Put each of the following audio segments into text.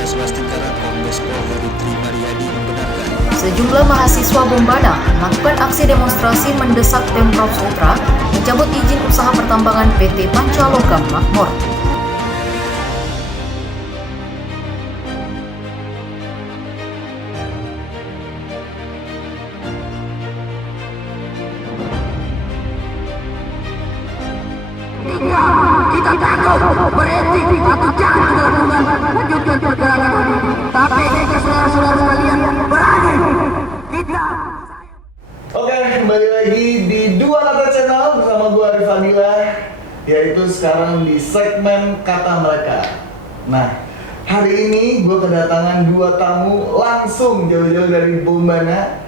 11 Tingkara Kombes Pol Heri Trimaryadi membenarkan sejumlah mahasiswa Bombana melakukan aksi demonstrasi mendesak Pemprov Sultra mencabut izin usaha pertambangan PT Pancalogam Makmur. Kita takut berhenti atau jangan benar-benar lanjutkan perjalanan ini. Tapi jika saudara-saudara sekalian berani, kita. Oke, kembali lagi di Dua Kata Channel bersama gue Arif Fadila, yaitu sekarang di segmen Kata Mereka. Nah, hari ini gue kedatangan dua tamu langsung jauh-jauh dari Bombana.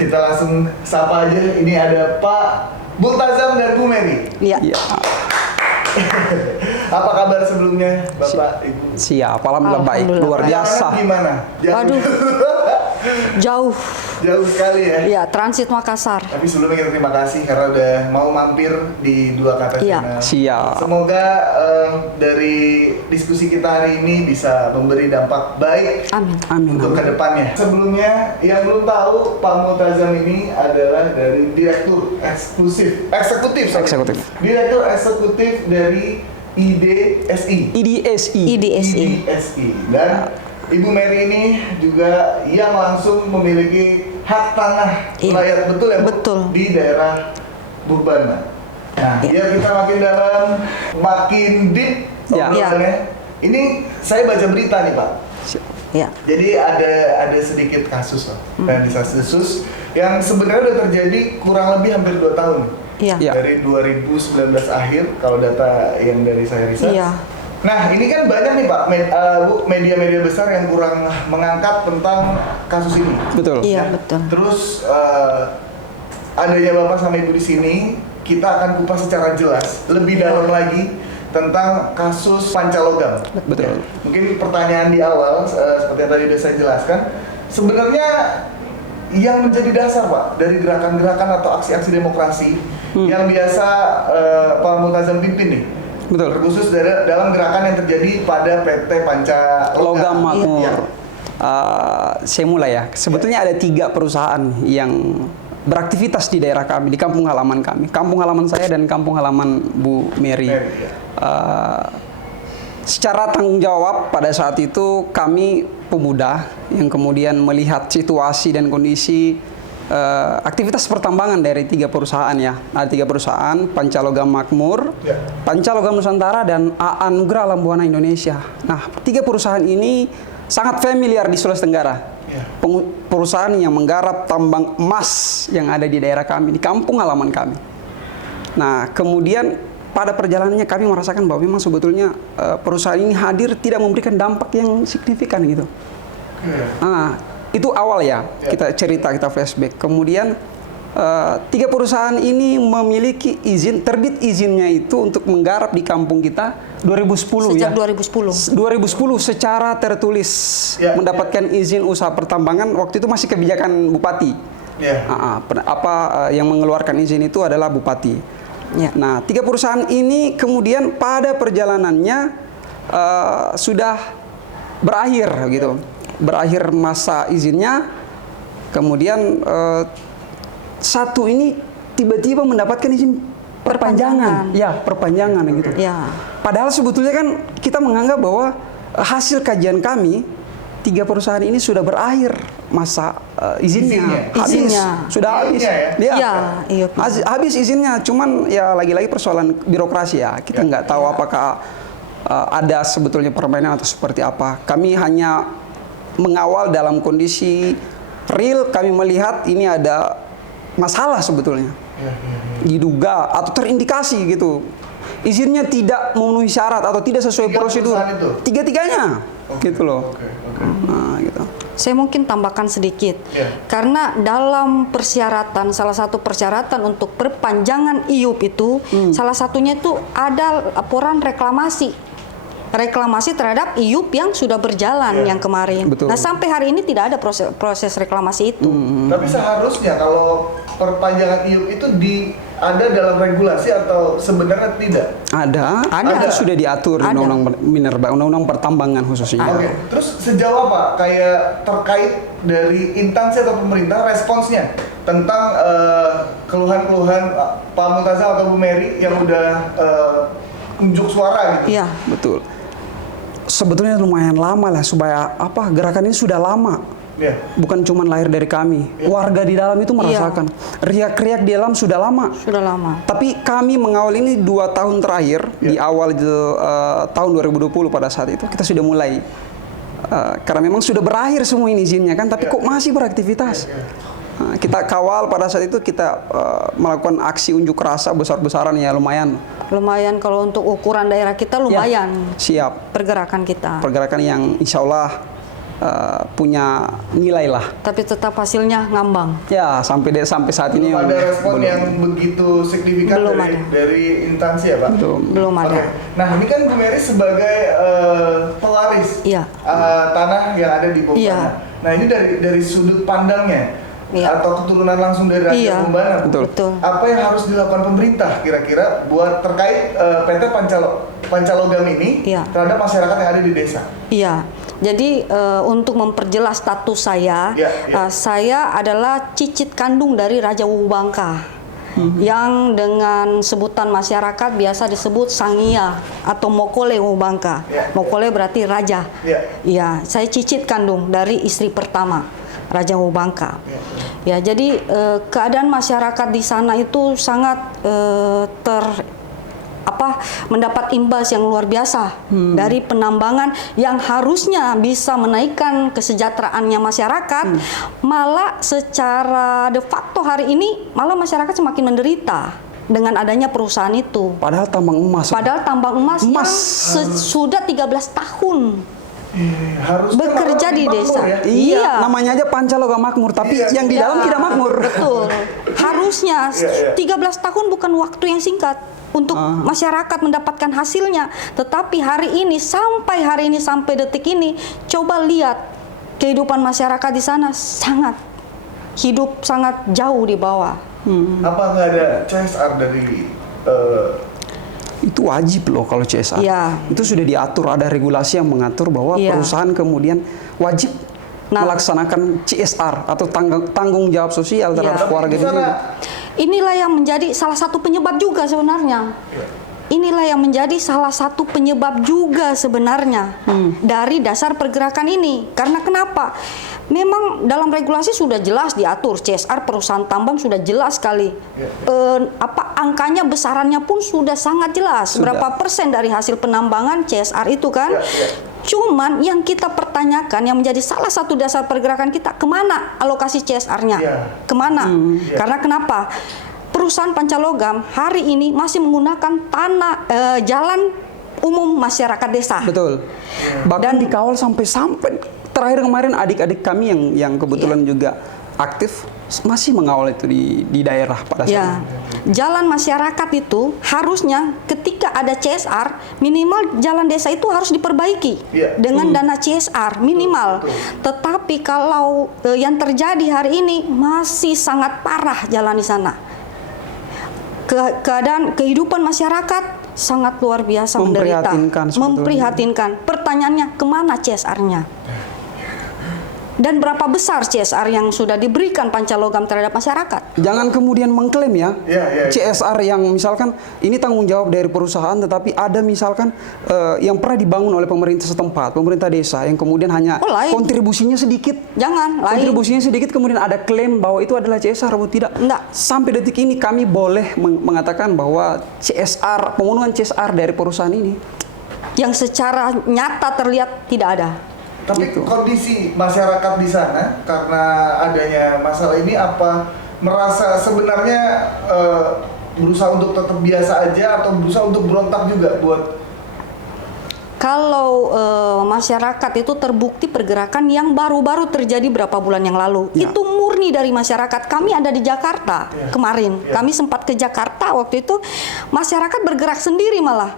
Kita langsung sapa aja. Ini ada Pak Multazam dan Bu Mary. Iya. Apa kabar sebelumnya, Bapak, Ibu? Siap, alhamdulillah baik, luar biasa. Gimana? Waduh. Jauh. Jauh sekali ya. Iya, transit Makassar. Tapi sebelumnya kita terima kasih karena udah mau mampir di Dua Kata Iya. Channel. Siap. Semoga dari diskusi kita hari ini bisa memberi dampak baik Amin. Amin. untuk Amin. kedepannya. Sebelumnya, yang belum tahu, Pak Multazam ini adalah dari Direktur Eksekutif. Direktur Eksekutif dari IDSI. IDSI. Dan Ibu Mary ini juga yang langsung memiliki hak tanah wilayah, betul ya Bu? Betul. Di daerah Bombana. Nah, Iya. biar kita makin dalam, makin deep Iya. obrolannya. Ini saya baca berita nih Pak. Iya. Jadi ada sedikit kasus Pak, kasus yang sebenarnya udah terjadi kurang lebih hampir 2 tahun. Iya. Iya. Dari 2019 akhir kalau data yang dari saya riset. Iya. Nah, ini kan banyak nih Pak, Bu, media-media besar yang kurang mengangkat tentang kasus ini. Betul. Ya. Iya, betul. Terus adanya Bapak sama Ibu di sini, kita akan kupas secara jelas, lebih dalam lagi tentang kasus Pancalogam. Betul. Mungkin pertanyaan di awal, seperti yang tadi sudah saya jelaskan, sebenarnya yang menjadi dasar Pak dari gerakan-gerakan atau aksi-aksi demokrasi yang biasa Pak Multazam pimpin nih. Betul. Terkhusus dalam gerakan yang terjadi pada PT Pancalogam Makmur. Iya. Saya mulai ya. Sebetulnya ada 3 perusahaan yang beraktivitas di daerah kami, di kampung halaman kami. Kampung halaman saya dan kampung halaman Bu Mary. Ya. Secara tanggung jawab pada saat itu kami pemuda yang kemudian melihat situasi dan kondisi aktivitas pertambangan dari 3 perusahaan ya. Ada 3 perusahaan, Pancalogam Makmur, Ya. Pancalogam Nusantara, dan AA Nugra Alam Buana Indonesia. Nah, 3 perusahaan ini sangat familiar di Sulawesi Tenggara. Ya. Perusahaan yang menggarap tambang emas yang ada di daerah kami, di kampung halaman kami. Nah, kemudian pada perjalanannya kami merasakan bahwa memang sebetulnya perusahaan ini hadir tidak memberikan dampak yang signifikan gitu. Nah, itu awal ya, kita flashback. Kemudian 3 perusahaan ini memiliki izin, terbit izinnya itu untuk menggarap di kampung kita 2010 Sejak ya. 2010. 2010 secara tertulis mendapatkan izin usaha pertambangan. Waktu itu masih kebijakan bupati. Ya. Yang mengeluarkan izin itu adalah bupati. Ya. Nah, 3 perusahaan ini kemudian pada perjalanannya sudah berakhir gitu. Berakhir masa izinnya, kemudian satu ini tiba-tiba mendapatkan izin perpanjangan. Ya, perpanjangan gitu. Ya. Padahal sebetulnya kan kita menganggap bahwa hasil kajian kami 3 perusahaan ini sudah berakhir masa izinnya. Habis. Izinnya. Sudah habis. Iya, iya. Habis izinnya, cuman ya lagi-lagi persoalan birokrasi ya. Kita nggak tahu apakah ada sebetulnya permainan atau seperti apa. Kami hanya mengawal dalam kondisi real, kami melihat ini ada masalah sebetulnya. Diduga atau terindikasi gitu. Izinnya tidak memenuhi syarat atau tidak sesuai 3 prosedur. perusahaan itu? 3-tiganya. Gitu loh. Oke. Nah, gitu. Saya mungkin tambahkan sedikit. Ya. Karena dalam persyaratan, salah satu persyaratan untuk perpanjangan IUP itu, salah satunya itu ada laporan reklamasi terhadap IUP yang sudah berjalan yang kemarin. Betul. Nah, sampai hari ini tidak ada proses reklamasi itu. Tapi seharusnya kalau perpanjangan IUP itu ada dalam regulasi atau sebenarnya tidak? Ada. Itu sudah diatur di Ada. undang-undang minerba, undang-undang pertambangan khususnya. Oke, terus sejauh apa kayak terkait dari instansi atau pemerintah responsnya tentang keluhan-keluhan Pak Multazam atau Bu Mary yang udah unjuk suara gitu? Iya. Betul. Sebetulnya lumayan lama lah supaya gerakan ini sudah lama. Ya. Bukan cuma lahir dari kami, warga di dalam itu merasakan. Riak-riak di dalam sudah lama. Sudah lama. Tapi kami mengawal ini 2 tahun terakhir, di awal tahun 2020 pada saat itu kita sudah mulai. Karena memang sudah berakhir semua ini izinnya kan, tapi kok masih beraktivitas. Kita kawal pada saat itu, kita melakukan aksi unjuk rasa besar-besaran ya lumayan. Lumayan kalau untuk ukuran daerah kita lumayan. Siap. Pergerakan kita. Pergerakan yang insya Allah punya nilai lah. Tapi tetap hasilnya ngambang. Ya sampai saat ini Belum ada respon yang begitu signifikan Belum dari instansi ya Pak? Belum ada. Oke. Nah ini kan Bu Mary sebagai pewaris Iya. tanah yang ada di Bombana. Iya. Nah ini dari sudut pandangnya atau keturunan langsung dari Raja Bombana. Betul. Apa yang harus dilakukan pemerintah kira-kira buat terkait PT Pancalogam ini terhadap masyarakat yang ada di desa? Iya. Jadi untuk memperjelas status saya, saya adalah cicit kandung dari Raja Wubangka, yang dengan sebutan masyarakat biasa disebut Sangia atau Mokole Wubangka. Mokole berarti raja. Iya, saya cicit kandung dari istri pertama Raja Wubangka. Ya, jadi keadaan masyarakat di sana itu sangat mendapat imbas yang luar biasa dari penambangan yang harusnya bisa menaikkan kesejahteraannya masyarakat, malah secara de facto hari ini malah masyarakat semakin menderita dengan adanya perusahaan itu. Padahal tambang emas. Yang sudah 13 tahun bekerja di desa. Ya? Iya, namanya aja Pancalogam Makmur, tapi yang di dalam tidak makmur. Betul. Harusnya 13 tahun bukan waktu yang singkat untuk masyarakat mendapatkan hasilnya. Tetapi hari ini sampai detik ini, coba lihat kehidupan masyarakat di sana sangat jauh di bawah. Apa nggak ada CSR dari itu wajib loh kalau CSR. Itu sudah diatur, ada regulasi yang mengatur bahwa perusahaan kemudian wajib melaksanakan CSR atau tanggung jawab sosial terhadap warga di sini. Inilah yang menjadi salah satu penyebab juga sebenarnya. Dari dasar pergerakan ini. Karena kenapa? Memang dalam regulasi sudah jelas diatur CSR perusahaan tambang sudah jelas sekali. Angkanya besarannya pun sudah sangat jelas. Berapa persen dari hasil penambangan CSR itu kan? Cuman yang kita pertanyakan yang menjadi salah satu dasar pergerakan kita, kemana alokasi CSR-nya? Kemana? Karena kenapa? Perusahaan Pancalogam hari ini masih menggunakan jalan umum masyarakat desa. Betul. Bahkan dikawal sampai terakhir kemarin adik-adik kami yang kebetulan juga aktif masih mengawal itu di daerah pada saat itu. Jalan masyarakat itu harusnya ketika ada CSR minimal jalan desa itu harus diperbaiki dengan dana CSR minimal. Tetapi kalau yang terjadi hari ini masih sangat parah jalan di sana. Keadaan kehidupan masyarakat sangat luar biasa menderita. Memprihatinkan. Pertanyaannya kemana CSR-nya? Dan berapa besar CSR yang sudah diberikan Pancalogam terhadap masyarakat? Jangan kemudian mengklaim CSR yang misalkan ini tanggung jawab dari perusahaan, tetapi ada misalkan yang pernah dibangun oleh pemerintah setempat, pemerintah desa yang kemudian hanya kontribusinya sedikit. Kontribusinya sedikit kemudian ada klaim bahwa itu adalah CSR atau tidak. Sampai detik ini kami boleh mengatakan bahwa pemenuhan CSR dari perusahaan ini yang secara nyata terlihat tidak ada. Tapi kondisi masyarakat di sana karena adanya masalah ini apa merasa sebenarnya berusaha untuk tetap biasa aja atau berusaha untuk berontak juga buat? Kalau masyarakat itu terbukti pergerakan yang baru-baru terjadi berapa bulan yang lalu, itu murni dari masyarakat. Kami ada di Jakarta kemarin, kami sempat ke Jakarta waktu itu, masyarakat bergerak sendiri malah.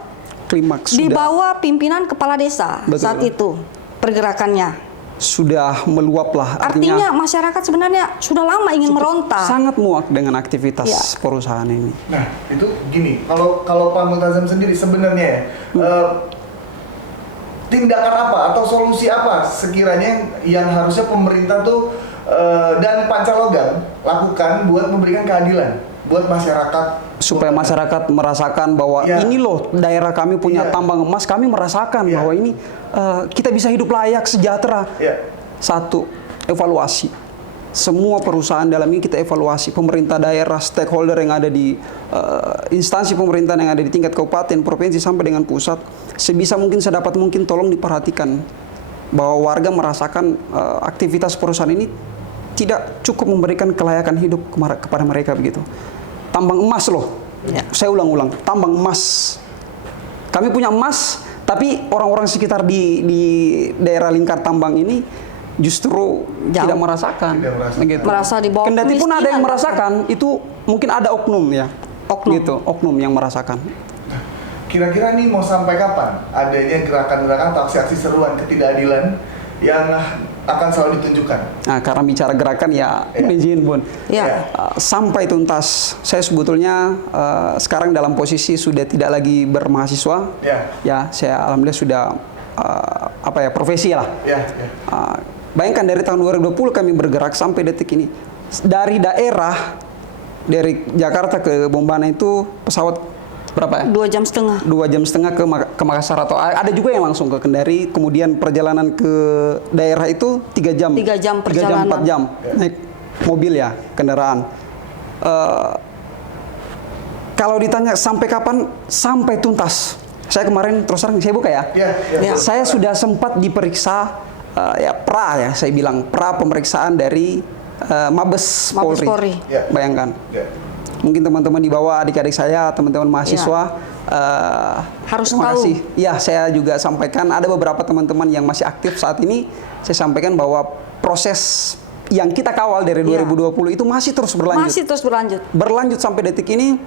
Di bawah pimpinan kepala desa saat itu pergerakannya. sudah meluap lah. Artinya masyarakat sebenarnya sudah lama ingin meronta. Sangat muak dengan aktivitas Ya. perusahaan ini. Nah, itu gini, kalau Pak Multazam sendiri sebenarnya ya, tindakan apa atau solusi apa sekiranya yang harusnya pemerintah tuh dan Pancalogam lakukan buat memberikan keadilan buat masyarakat, Supaya masyarakat merasakan bahwa Ya. ini loh daerah kami punya Iya. tambang emas, kami merasakan Iya. bahwa ini kita bisa hidup layak, sejahtera. Ya. Satu, evaluasi. Semua perusahaan dalam ini kita evaluasi. Pemerintah daerah, stakeholder yang ada di instansi pemerintahan yang ada di tingkat kabupaten, provinsi sampai dengan pusat, sebisa mungkin, sedapat mungkin tolong diperhatikan bahwa warga merasakan aktivitas perusahaan ini tidak cukup memberikan kelayakan hidup kepada mereka begitu. Tambang emas loh. Saya ulang-ulang, tambang emas. Kami punya emas, tapi orang-orang sekitar di daerah lingkar tambang ini justru Jauh. tidak merasakan. Tidak merasakan. Begitu. Merasa di bawah Kendati pun ada yang kemiskinan. merasakan, itu mungkin ada oknum ya. Oknum. Gitu, oknum yang merasakan. Kira-kira nih mau sampai kapan adanya gerakan-gerakan atau aksi-aksi seruan ketidakadilan yang akan selalu ditunjukkan? Nah, karena bicara gerakan ya, izin Bun. Ya. Sampai tuntas. Saya sebetulnya sekarang dalam posisi sudah tidak lagi bermahasiswa. Ya. Ya, saya alhamdulillah sudah profesi lah. Ya, ya. Bayangkan dari tahun 2020 kami bergerak sampai detik ini. Dari daerah, dari Jakarta ke Bombana itu pesawat berapa ya? 2 jam setengah. 2 jam setengah ke Makassar, atau ada juga yang langsung ke Kendari. Kemudian perjalanan ke daerah itu 3 jam. 3 jam 3 jam, 4 perjalanan. jam. Naik mobil ya, kendaraan. Kalau ditanya sampai kapan? Sampai tuntas. Saya kemarin terus terang, saya buka ya. Ya. Saya sudah sempat diperiksa saya bilang pra pemeriksaan dari Mabes Mabes Polri. Polri. Ya. Bayangkan. Ya. Mungkin teman-teman di bawah, adik-adik saya, teman-teman mahasiswa Harus terima tahu. kasih. Ya, saya juga sampaikan ada beberapa teman-teman yang masih aktif saat ini. Saya sampaikan bahwa proses yang kita kawal dari 2020 itu masih terus berlanjut. Masih terus berlanjut. Berlanjut sampai detik ini.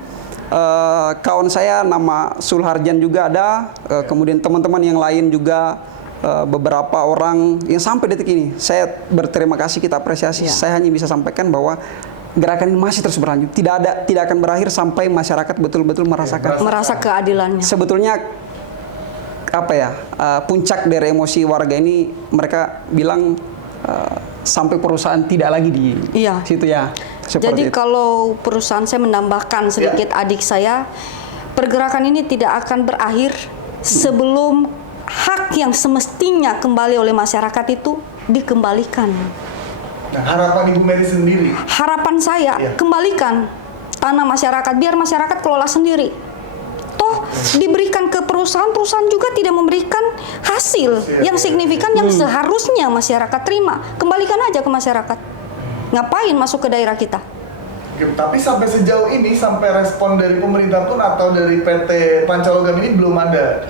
Kawan saya nama Sulharjan juga ada, kemudian teman-teman yang lain juga, beberapa orang yang sampai detik ini saya berterima kasih, kita apresiasi. Saya hanya bisa sampaikan bahwa gerakan ini masih terus berlanjut, tidak akan berakhir sampai masyarakat betul-betul merasakan. Merasa keadilannya. Sebetulnya puncak dari emosi warga ini, mereka bilang sampai perusahaan tidak lagi di situ ya. Jadi kalau perusahaan saya menambahkan sedikit adik saya, pergerakan ini tidak akan berakhir sebelum hak yang semestinya kembali oleh masyarakat itu dikembalikan. Nah, harapan Ibu Mary sendiri? Harapan saya kembalikan tanah masyarakat, biar masyarakat kelola sendiri. Toh diberikan ke perusahaan juga tidak memberikan hasil yang signifikan yang seharusnya masyarakat terima. Kembalikan aja ke masyarakat. Ngapain masuk ke daerah kita? Tapi sampai sejauh ini, sampai respon dari pemerintah pun atau dari PT Pancalogam ini belum ada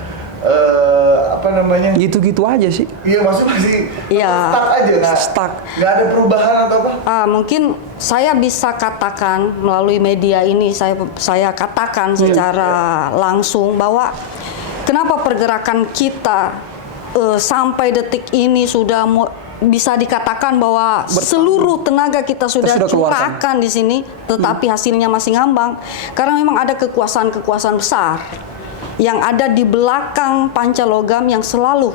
gitu-gitu aja sih. Iya, maksudnya masih stuck aja, nggak ada perubahan atau apa? Mungkin saya bisa katakan melalui media ini, saya katakan secara langsung bahwa kenapa pergerakan kita sampai detik ini sudah bisa dikatakan bahwa seluruh tenaga kita sudah curahkan di sini, tetapi hasilnya masih ngambang karena memang ada kekuasaan-kekuasaan besar yang ada di belakang Pancalogam yang selalu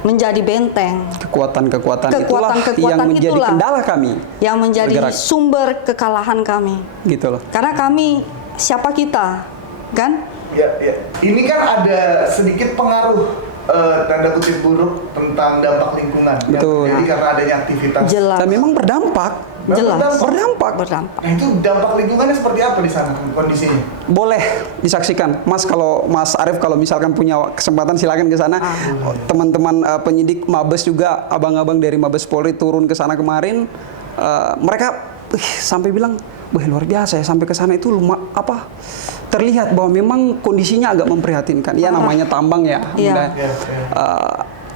menjadi benteng. Kekuatan-kekuatan itulah yang menjadi kendala kami, yang menjadi bergerak. Sumber kekalahan kami. Gitu loh. Karena kami, siapa kita, kan? Ya. Ini kan ada sedikit pengaruh tanda kutip buruk tentang dampak lingkungan. Betul. Jadi karena adanya aktivitas. Jelas. Dan memang berdampak. Jelas. Berdampak. Nah, itu dampak lingkungannya seperti apa di sana kondisinya? Boleh disaksikan, Mas Arief kalau misalkan punya kesempatan silakan ke sana. Teman-teman penyidik Mabes juga, abang-abang dari Mabes Polri turun ke sana kemarin. Mereka sampai bilang, wah luar biasa ya, sampai ke sana itu terlihat bahwa memang kondisinya agak memprihatinkan. Ya namanya tambang ya.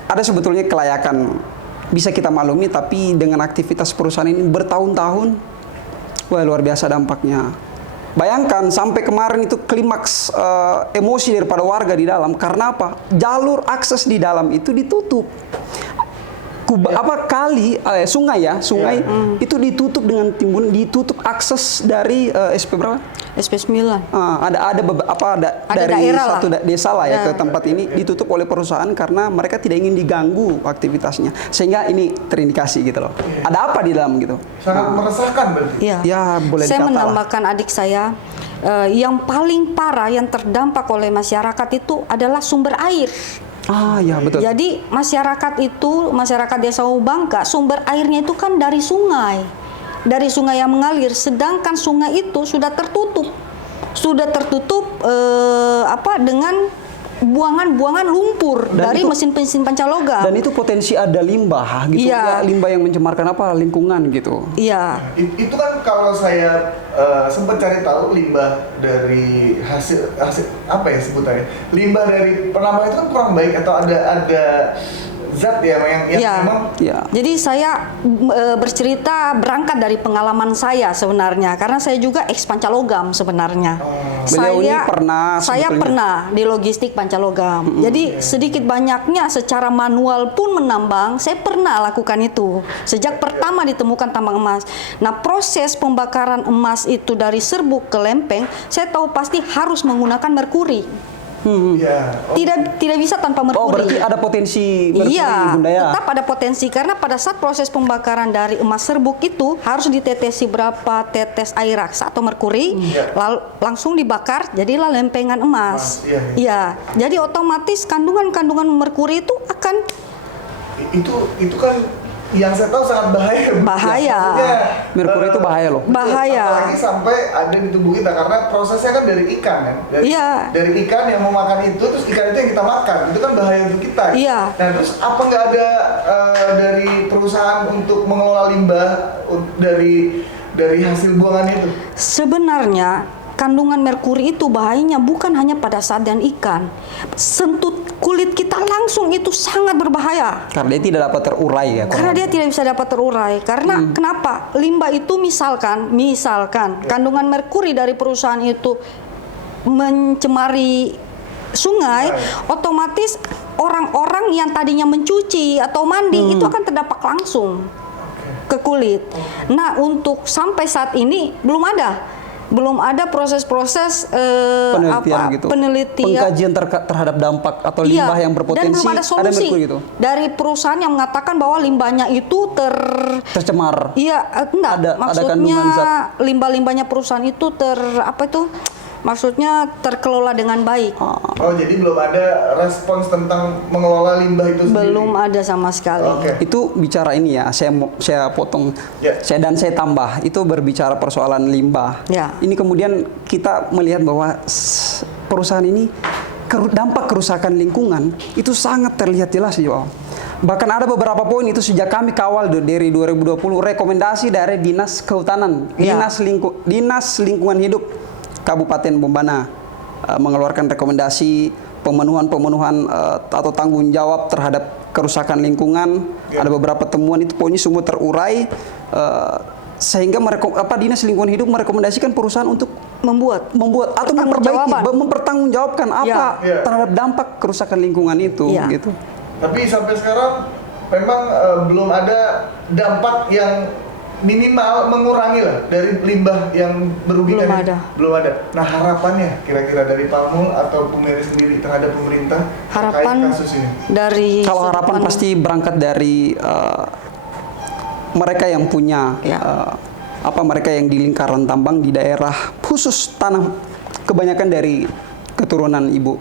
Ada sebetulnya kelayakan bisa kita maklumi, tapi dengan aktivitas perusahaan ini bertahun-tahun, wah luar biasa dampaknya. Bayangkan sampai kemarin itu klimaks emosi daripada warga di dalam, karena apa? Jalur akses di dalam itu ditutup. kali sungai itu ditutup dengan timbun, ditutup akses dari SP berapa? SP9. Ada Ada dari daerah satu lah. desa lah ya Ya. ke tempat ini ditutup oleh perusahaan karena mereka tidak ingin diganggu aktivitasnya, sehingga ini terindikasi gitu loh. Ada apa di dalam gitu? Sangat meresahkan berarti. Iya. Ya, boleh Saya dikata lah. menambahkan adik saya, yang paling parah yang terdampak oleh masyarakat itu adalah sumber air. Ya betul. Jadi masyarakat desa Ubangka, sumber airnya itu kan dari sungai yang mengalir, sedangkan sungai itu sudah tertutup dengan buangan lumpur Dan dari itu- mesin pancalogam. Dan itu potensi ada limbah gitu, Iya. ya, limbah yang mencemarkan lingkungan gitu. Iya. Itu kan kalau saya sempat cari tahu limbah dari hasil apa ya sebutannya, limbah dari penambang itu kan kurang baik atau ada zat yang Ya. memang Ya. Jadi saya bercerita berangkat dari pengalaman saya sebenarnya, karena saya juga ex pancalogam sebenarnya. Beliau ini pernah Saya sebetulnya. pernah di logistik pancalogam. Jadi sedikit banyaknya secara manual pun menambang, saya pernah lakukan itu sejak pertama ditemukan tambang emas. Nah, proses pembakaran emas itu dari serbuk ke lempeng, saya tahu pasti harus menggunakan merkuri. ya Tidak bisa tanpa merkuri. Oh, berarti ada potensi merkuri, Iya, Bunda ya? tetap ada potensi karena pada saat proses pembakaran dari emas serbuk itu harus ditetesi berapa tetes air raksa atau merkuri, lalu langsung dibakar, jadilah lempengan emas. Iya, jadi otomatis kandungan merkuri itu akan itu kan yang saya tahu sangat bahaya. Bahaya. Maksudnya, Merkuri itu bahaya loh. bahaya. Apalagi sampai ada di tubuh kita karena prosesnya kan dari ikan kan. Iya. Dari ikan yang mau makan itu, terus ikan itu yang kita makan. Itu kan bahaya untuk kita. Iya. Nah, terus apa nggak ada dari perusahaan untuk mengelola limbah dari hasil buangan itu? Sebenarnya kandungan merkuri itu bahayanya bukan hanya pada saat dan ikan. Sentuh kulit kita langsung itu sangat berbahaya. Karena dia tidak dapat terurai ya. Karena dia tidak bisa dapat terurai. Karena kenapa? Limbah itu misalkan kandungan merkuri dari perusahaan itu mencemari sungai, otomatis orang-orang yang tadinya mencuci atau mandi itu akan terdampak langsung ke kulit. Nah, untuk sampai saat ini belum ada proses-proses penelitian pengkajian terhadap dampak atau limbah yang berpotensi dan belum ada solusi merkuri gitu. dari perusahaan yang mengatakan bahwa limbahnya itu Tercemar. iya enggak Ada maksudnya kandungan zat. limbah-limbahnya perusahaan itu maksudnya terkelola dengan baik. Oh, jadi belum ada respons tentang mengelola limbah itu sendiri. Belum ada sama sekali. Oke. Itu bicara ini ya, saya potong, Ya. saya tambah. Itu berbicara persoalan limbah. Ya. Ini kemudian kita melihat bahwa perusahaan ini dampak kerusakan lingkungan itu sangat terlihat jelas di bawah. Bahkan ada beberapa poin itu sejak kami kawal dari 2020 rekomendasi dari Dinas Kehutanan, Ya. Dinas Lingkungan Hidup Kabupaten Bombana mengeluarkan rekomendasi pemenuhan atau tanggung jawab terhadap kerusakan lingkungan. Ada beberapa temuan itu poinnya semua terurai sehingga Dinas Lingkungan Hidup merekomendasikan perusahaan untuk membuat atau mempertanggungjawabkan apa Ya. terhadap dampak kerusakan lingkungan itu Ya. gitu. Tapi sampai sekarang memang belum ada dampak yang minimal mengurangi lah dari limbah yang merugikan. Belum ada. Nah, harapannya kira-kira dari Palmul atau Bu Mary sendiri terhadap pemerintah Harapan terkait kasus ini. dari Kalau harapan sudut pasti berangkat dari mereka yang punya mereka yang di lingkaran tambang di daerah khusus tanah kebanyakan dari keturunan Ibu.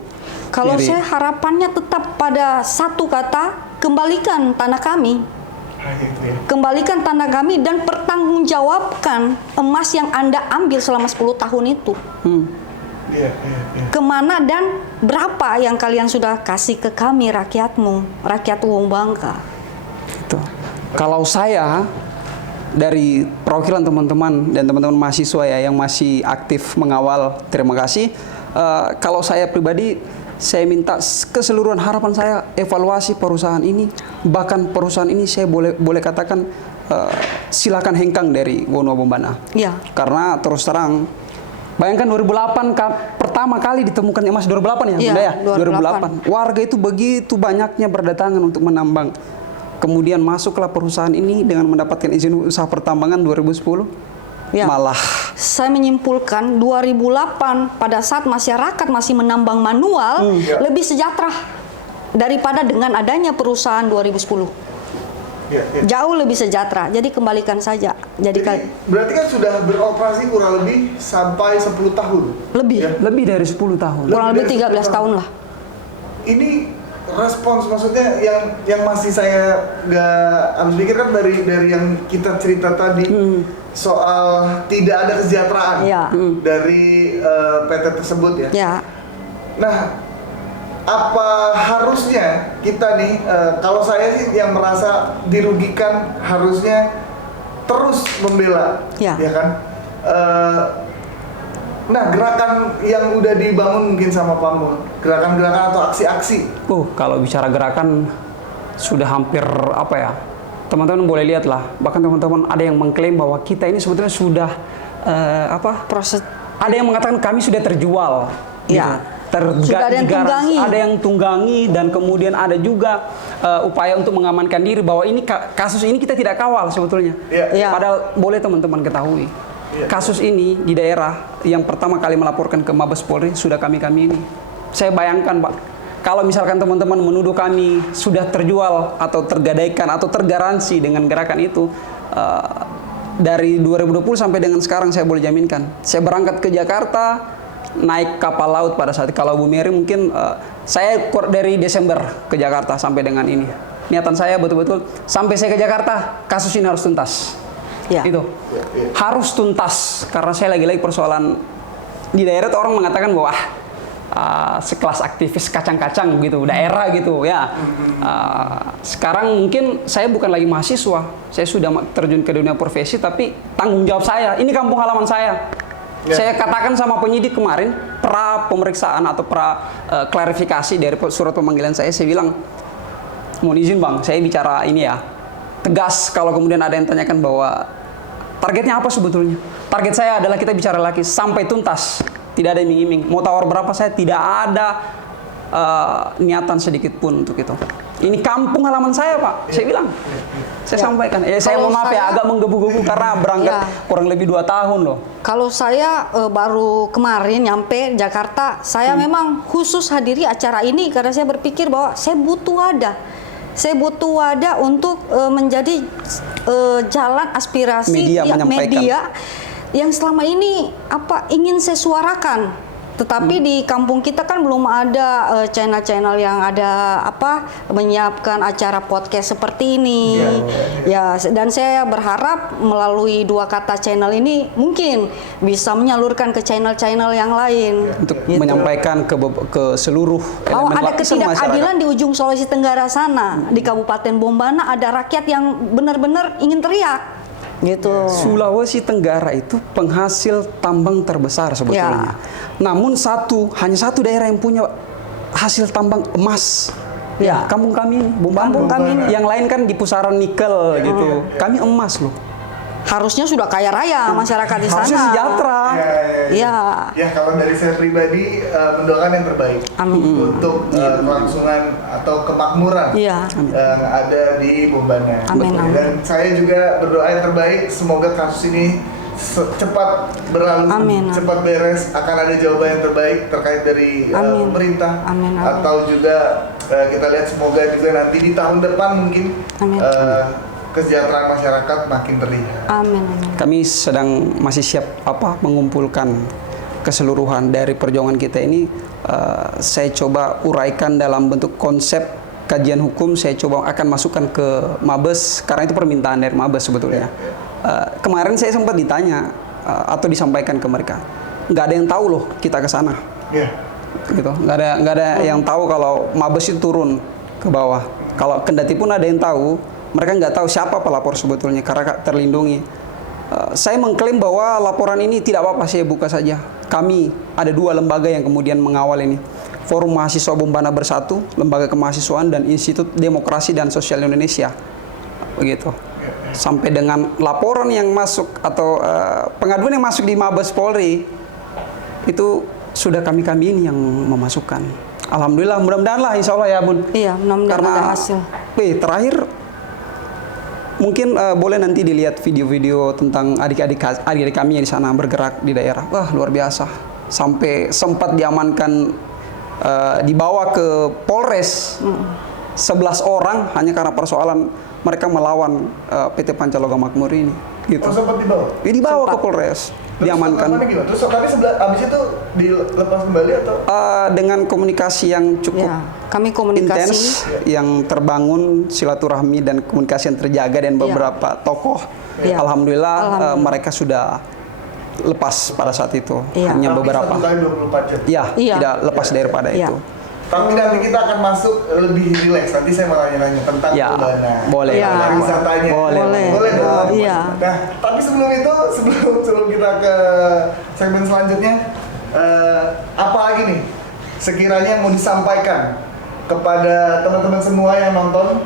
Kalau Mary. saya harapannya tetap pada satu kata, kembalikan tanah kami. Kembalikan tanah kami dan pertanggungjawabkan emas yang Anda ambil selama 10 tahun itu. Iya. Kemana dan berapa yang kalian sudah kasih ke kami, rakyat Wong Bangka. Itu. Kalau saya dari perwakilan teman-teman dan teman-teman mahasiswa ya yang masih aktif mengawal, terima kasih. Kalau saya pribadi, saya minta keseluruhan harapan saya evaluasi perusahaan ini, bahkan perusahaan ini saya boleh katakan silakan hengkang dari Wono Bombana. Ya. Karena terus terang, bayangkan 2008 pertama kali ditemukan emas 2008 ya, Iya, Bunda ya? 2008. 2008. Warga itu begitu banyaknya berdatangan untuk menambang. kemudian masuklah perusahaan ini dengan mendapatkan izin usaha pertambangan 2010. Ya. Malah Saya menyimpulkan 2008 pada saat masyarakat masih menambang manual lebih sejahtera daripada dengan adanya perusahaan 2010. Jauh lebih sejahtera. Jadi kembalikan saja. Jadi berarti kan sudah beroperasi kurang lebih sampai 10 tahun. lebih Ya. lebih dari 10 tahun. kurang lebih dari 13 10 tahun lah. Ini respons maksudnya yang masih saya nggak habis pikir kan dari yang kita cerita tadi soal tidak ada kesejahteraan Ya. dari PT tersebut ya. Ya. Nah, apa harusnya kita nih, kalau saya sih yang merasa dirugikan harusnya terus membela, Ya. kan? Nah, gerakan yang udah dibangun mungkin sama Pak Mul, gerakan-gerakan atau aksi-aksi. Kalau bicara gerakan sudah hampir apa ya? Teman-teman boleh lihat lah. Bahkan teman-teman ada yang mengklaim bahwa kita ini sebetulnya sudah Proses ada yang mengatakan kami sudah terjual. Ya. Sudah ada yang tunggangi. Ada yang tunggangi dan kemudian ada juga upaya untuk mengamankan diri bahwa ini kasus ini kita tidak kawal sebetulnya. Ya. Padahal boleh teman-teman ketahui. Kasus ini di daerah yang pertama kali melaporkan ke Mabes Polri sudah kami ini. Saya bayangkan Pak, kalau misalkan teman-teman menuduh kami sudah terjual atau tergadaikan atau tergaransi dengan gerakan itu, dari 2020 sampai dengan sekarang saya boleh jaminkan. Saya berangkat ke Jakarta, naik kapal laut pada saat kalau Bu Mary mungkin saya dari Desember ke Jakarta sampai dengan ini. Niatan saya betul-betul sampai saya ke Jakarta, kasus ini harus tuntas. Ya. Itu harus tuntas karena saya lagi-lagi persoalan di daerah itu orang mengatakan bahwa sekelas aktivis kacang-kacang gitu daerah gitu ya. Sekarang mungkin saya bukan lagi mahasiswa, saya sudah terjun ke dunia profesi, tapi tanggung jawab saya ini kampung halaman saya. Saya katakan sama penyidik kemarin pra pemeriksaan atau pra klarifikasi dari surat pemanggilan saya bilang, mohon izin Bang, saya bicara ini ya tegas. Kalau kemudian ada yang tanyakan bahwa targetnya apa sebetulnya, target saya adalah kita bicara lagi sampai tuntas, tidak ada iming-iming. Mau tawar berapa saya tidak ada niatan sedikit pun untuk itu. Ini kampung halaman saya Pak, saya bilang. Saya sampaikan. Saya mohon maaf ya agak menggebu-gebu karena berangkat kurang lebih 2 tahun loh. Kalau saya baru kemarin nyampe Jakarta, saya memang khusus hadiri acara ini karena saya berpikir bahwa saya butuh wadah. Saya butuh wadah untuk menjadi jalan aspirasi media yang selama ini ingin saya suarakan. Tetapi di kampung kita kan belum ada channel-channel yang ada menyiapkan acara podcast seperti ini. Ya, dan saya berharap melalui 2 kata channel ini mungkin bisa menyalurkan ke channel-channel yang lain untuk menyampaikan ke seluruh elemen ada lapisan ketidakadilan masyarakat. di ujung Sulawesi Tenggara sana, di Kabupaten Bombana ada rakyat yang benar-benar ingin teriak. Gitu. Sulawesi Tenggara itu penghasil tambang terbesar sebetulnya. Namun hanya satu daerah yang punya hasil tambang emas. Ya. Kampung kami ini, Bombana. Kampung kami ini. Yang lain kan di pusaran nikel gitu. Kami emas loh. Harusnya sudah kaya raya masyarakat di sana. Harusnya sejahtera. Iya. Ya, kalau dari saya pribadi mendoakan yang terbaik untuk kelangsungan atau kemakmuran yang ada di Bombana. Amin. Dan saya juga berdoa yang terbaik, semoga kasus ini cepat berlalu, cepat beres, akan ada jawaban yang terbaik terkait dari pemerintah. Atau juga kita lihat semoga juga nanti di tahun depan mungkin kesejahteraan masyarakat makin terlihat. Amin. Kami masih siap mengumpulkan keseluruhan dari perjuangan kita ini. Saya coba uraikan dalam bentuk konsep kajian hukum. Saya coba akan masukkan ke Mabes karena itu permintaan dari Mabes sebetulnya. Kemarin saya sempat ditanya atau disampaikan ke mereka, nggak ada yang tahu loh kita ke sana. Gitu. Nggak ada yang tahu kalau Mabes itu turun ke bawah. Kalau kendati pun ada yang tahu, mereka nggak tahu siapa pelapor sebetulnya karena terlindungi. Saya mengklaim bahwa laporan ini tidak apa-apa, saya buka saja. Kami ada 2 lembaga yang kemudian mengawal ini. Forum Mahasiswa Bombana Bersatu, Lembaga Kemahasiswaan, dan Institut Demokrasi dan Sosial Indonesia. Begitu. Sampai dengan laporan yang masuk atau pengaduan yang masuk di Mabes Polri, itu sudah kami ini yang memasukkan. Alhamdulillah, mudah-mudahan lah insya Allah ya Bun. Iya, mudah-mudahan ada hasil. Terakhir mungkin boleh nanti dilihat video-video tentang adik-adik kami yang di sana bergerak di daerah. Wah, luar biasa. Sampai sempat diamankan, dibawa ke Polres. 11 orang hanya karena persoalan mereka melawan PT Pancalogam Makmur ini. Gitu. Oh, sempat dibawa? Dibawa ke Polres, diamankan. Terus tapi abis itu dilepas kembali atau? Dengan komunikasi yang cukup Ya, kami komunikasi. intens, yang terbangun silaturahmi dan komunikasi yang terjaga dan beberapa tokoh. Ya. Alhamdulillah, mereka sudah lepas pada saat itu. Ya. Hanya Tapi beberapa. 1 kali 24 jam. Ya, Iya. tidak lepas daripada Ya. itu. Tapi nanti kita akan masuk lebih rileks. Nanti saya mau nanya-nanya tentang Ya, Bombana. boleh. Ya. Tentang wisatanya. Boleh. Boleh dong. Iya. Nah, tapi sebelum itu, sebelum kita ke segmen selanjutnya, apa lagi nih sekiranya mau disampaikan kepada teman-teman semua yang nonton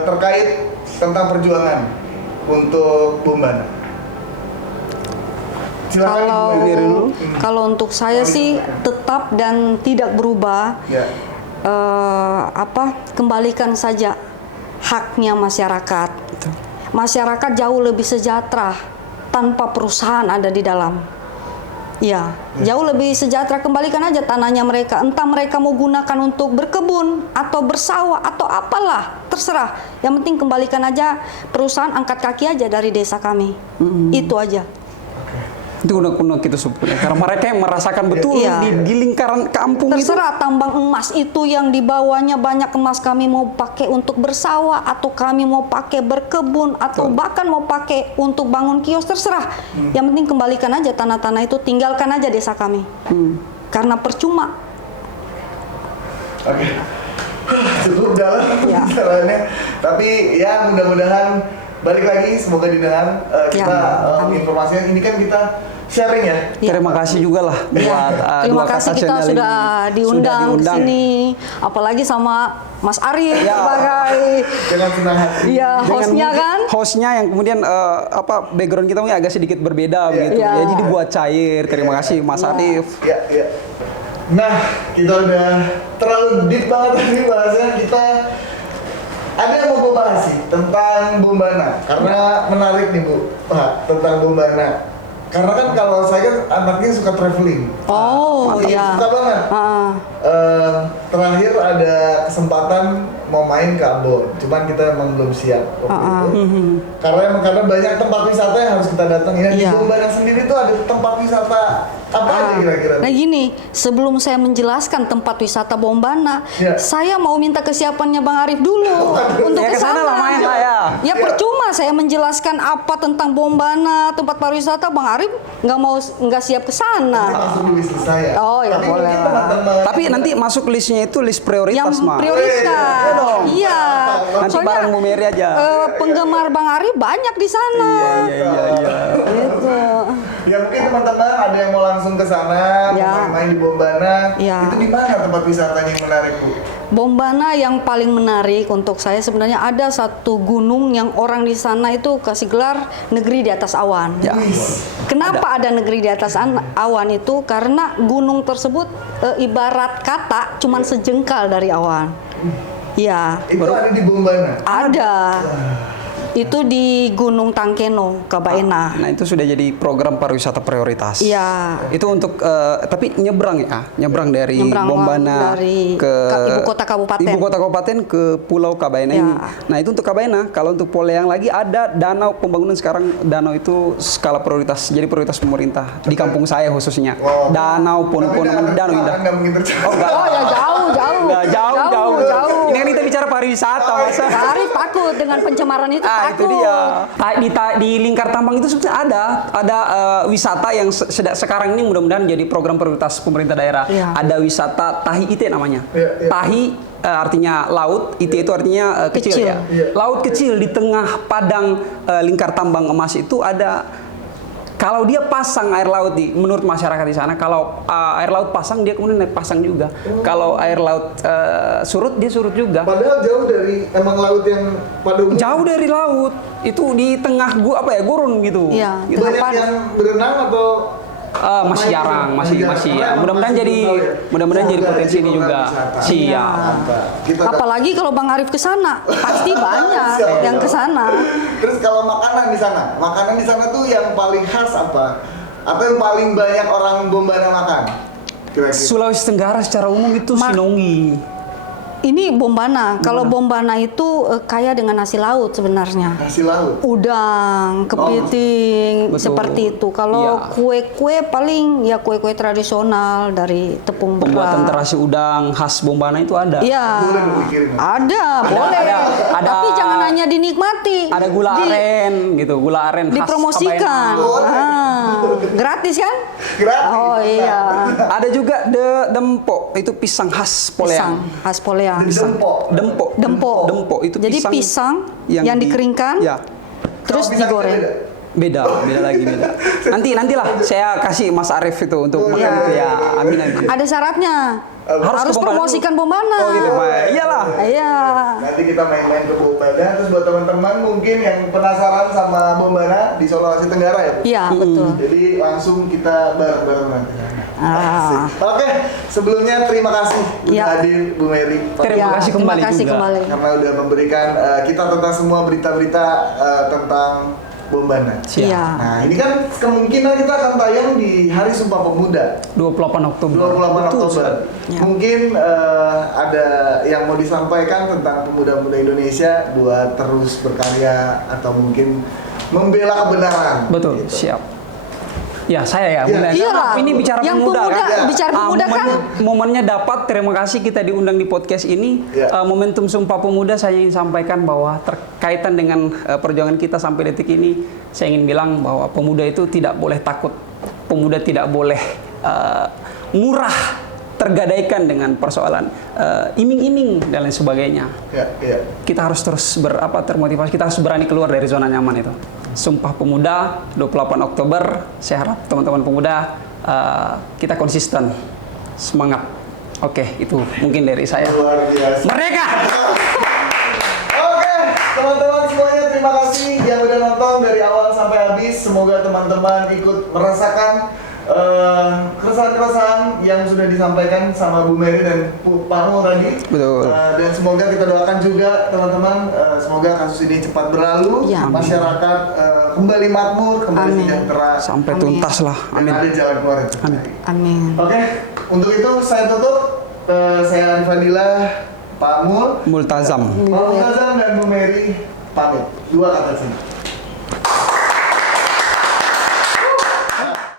terkait tentang perjuangan untuk Bombana? Silakan Ibu Mary dulu. Kalau untuk saya sih tetap dan tidak berubah. Ya. Kembalikan saja haknya masyarakat. Masyarakat jauh lebih sejahtera tanpa perusahaan ada di dalam. Ya, jauh lebih sejahtera. Kembalikan aja tanahnya mereka. Entah mereka mau gunakan untuk berkebun atau bersawah atau apalah, terserah. Yang penting kembalikan aja, perusahaan angkat kaki aja dari desa kami. Itu aja. Itu unek-unek itu sebenarnya. Karena mereka yang merasakan betul Iya. di lingkaran kampung itu. Terserah tambang emas itu yang dibawanya banyak emas, kami mau pakai untuk bersawah atau kami mau pakai berkebun atau bahkan mau pakai untuk bangun kios, terserah. Yang penting kembalikan aja tanah-tanah itu, tinggalkan aja desa kami. Karena percuma. Oke. Cukup dalam Ya. jalannya. Tapi ya mudah-mudahan balik lagi, semoga didengar kita Amin. informasinya. Ini kan kita sharing ya. Terima kasih juga lah buat Terima dua kasih kakak kita channel sudah ini. diundang ke sini, apalagi sama Mas Arif Ya. sebagai Dengan senang hati. ya Dengan hostnya mungkin kan. hostnya yang kemudian background kita mungkin agak sedikit berbeda begitu. Iya. Ya, jadi buat cair. Terima kasih Mas Arif. Ya, ya. Nah, kita udah terlalu deep banget tadi bahasanya. Kita ada yang mau gue bahas sih tentang Bombana, karena menarik nih Bu, Pak, tentang Bombana. Karena kan kalau saya kan anaknya suka traveling. Oh iya. Suka banget. Terakhir ada kesempatan mau main ke Ambon, cuman kita memang belum siap waktu itu. Karena banyak tempat wisata yang harus kita datangi. Nah, di Iya. Bombana sendiri tuh ada tempat wisata apa aja kira-kira? Nah gini, sebelum saya menjelaskan tempat wisata Bombana, Ya. saya mau minta kesiapannya Bang Arif dulu untuk Ya, ke kesana lah main lah ya. Ya percuma saya menjelaskan apa tentang Bombana, tempat pariwisata, Bang Arif nggak siap ke sana. Masuk di wishlist saya. Oh, ya Tapi boleh mungkin lah. teman-teman Tapi nanti masuk listnya itu list prioritas, Yang Mas. prioritas. Iya. Nanti bareng Bu Mary aja. Penggemar Bang Arif banyak di sana. Iya. Gitu. Ya mungkin teman-teman ada yang mau langsung ke sana, mau Ya. main-main di Bombana. Ya. Itu di mana tempat wisatanya yang menarik, Bu? Bombana yang paling menarik untuk saya sebenarnya ada satu gunung yang orang di sana itu kasih gelar negeri di atas awan. Ya. Kenapa ada negeri di atas awan itu? Karena gunung tersebut ibarat kata cuman sejengkal dari awan. Ya, Itu ada di Bombana. ada. Itu di Gunung Tangkeno, Kabaena. Nah, itu sudah jadi program pariwisata prioritas. Iya. Itu untuk tapi nyebrang dari Nyebrang Bombana dari ke ibu kota kabupaten. Ibu kota kabupaten ke Pulau Kabaena Ya. ini. Nah, itu untuk Kabaena. Kalau untuk Poleyang lagi ada danau pembangunan sekarang, danau itu skala prioritas. Jadi prioritas pemerintah di kampung saya khususnya. Wow. Danau pun danau indah. Nggak mungkin tercapai. Oh, enggak. Oh ya jauh. Udah jauh. Ini kan kita bicara pariwisata, masa. Bang Arif takut dengan pencemaran itu, Itu takut. dia. Di lingkar tambang itu sebetulnya ada wisata yang sekarang ini mudah-mudahan jadi program prioritas pemerintah daerah. Iya. Ada wisata Tahi Ite namanya. Iya. Tahi artinya laut, Ite itu artinya kecil Kecil. ya. Iya. Laut kecil di tengah padang lingkar tambang emas itu ada. Kalau dia pasang air laut menurut masyarakat di sana, kalau air laut pasang dia kemudian naik pasang juga. Kalau air laut surut dia surut juga. Padahal jauh dari emang laut yang pada umumnya. Jauh dari laut, itu di tengah gurun gitu. Iya, Gitu. tengah Banyak padang. yang berenang atau Masih jarang, masih ya. Karena Mudah-mudahan masih jadi belum tahu ya. mudah-mudahan jadi Semoga potensi ini program juga. wisata. Siap. Mantap. Kita Apalagi kalau Bang Arif ke sana, pasti banyak Siap. yang ke sana. Terus kalau makanan di sana tuh yang paling khas apa? Atau yang paling banyak orang Bombana makan? Kira-kira. Sulawesi Tenggara secara umum itu sinongi. Ini bombana. Kalau bombana itu kaya dengan nasi laut sebenarnya. Nasi laut. Udang, kepiting, Betul. seperti itu. Kalau Iya. kue-kue paling ya kue-kue tradisional dari tepung Pembuatan beras. terasi udang khas Bombana itu ada. Iya. Boleh dong dikirim. Ada, boleh. ada. Tapi jangan hanya dinikmati. Ada gula aren gitu, gula aren khas Dipromosikan. Kabayan. Gratis kan? Gratis. Oh iya. Ada juga dempo, itu pisang khas Pisang Poleang. khas Poleang. Dempo. Dempo. Itu Jadi pisang yang dikeringkan, Ya, terus Kalau pisangnya digoreng. beda? beda lagi beda. Nantilah saya kasih Mas Arif itu untuk makan itu ya. Amin. Ada syaratnya. Harus ke Bombana promosikan Bombana. Oh gitu, Pak. Iyalah. Iya. Nanti kita main-main ke Bombana. Terus buat teman-teman mungkin yang penasaran sama Bombana di Sulawesi Tenggara ya. Iya, betul. Jadi langsung kita bareng-bareng nanti. Ah. Oke, sebelumnya terima kasih udah Ya. hadir Bu Mary. Terima kasih kembali Terima kasih juga. kembali. Karena udah memberikan kita tentang semua berita-berita tentang Bombana. Siap. Iya. Nah, ini kan kemungkinan kita akan tayang di Hari Sumpah Pemuda 28 Oktober. 28 Betul, Oktober. Ya. Mungkin ada yang mau disampaikan tentang pemuda-pemuda Indonesia buat terus berkarya atau mungkin membela kebenaran. Betul, Gitu. siap. Ya, saya ya. mulai. Iyalah. Ini bicara Yang pemuda kan. Ya. bicara pemuda kan. Momennya dapat. Terima kasih kita diundang di podcast ini. Ya. Momentum Sumpah Pemuda saya ingin sampaikan bahwa terkaitan dengan perjuangan kita sampai detik ini, saya ingin bilang bahwa pemuda itu tidak boleh takut. Pemuda tidak boleh murah tergadaikan dengan persoalan iming-iming dan lain sebagainya. Ya, ya. Kita harus terus termotivasi, kita harus berani keluar dari zona nyaman itu. Sumpah Pemuda 28 Oktober, saya harap teman-teman pemuda kita konsisten, semangat. Oke, itu mungkin dari saya. Luar biasa. Merdeka! Oke, teman-teman semuanya terima kasih yang udah nonton dari awal sampai habis. Semoga teman-teman ikut merasakan keresahan-keresahan yang sudah disampaikan sama Bu Mary dan Pak Mul tadi. Betul. Dan semoga kita doakan juga teman-teman, semoga kasus ini cepat berlalu, Ya. masyarakat kembali makmur, kembali Amin. sejahtera, Sampai Amin. tuntas lah. dan Amin. ada jalan keluar yang terbaik. Amin. Oke, untuk itu saya tutup. Saya Arif Fadilah, Pak Mul, Multazam. Pak Multazam dan Bu Mary pamit. Dua kata saja.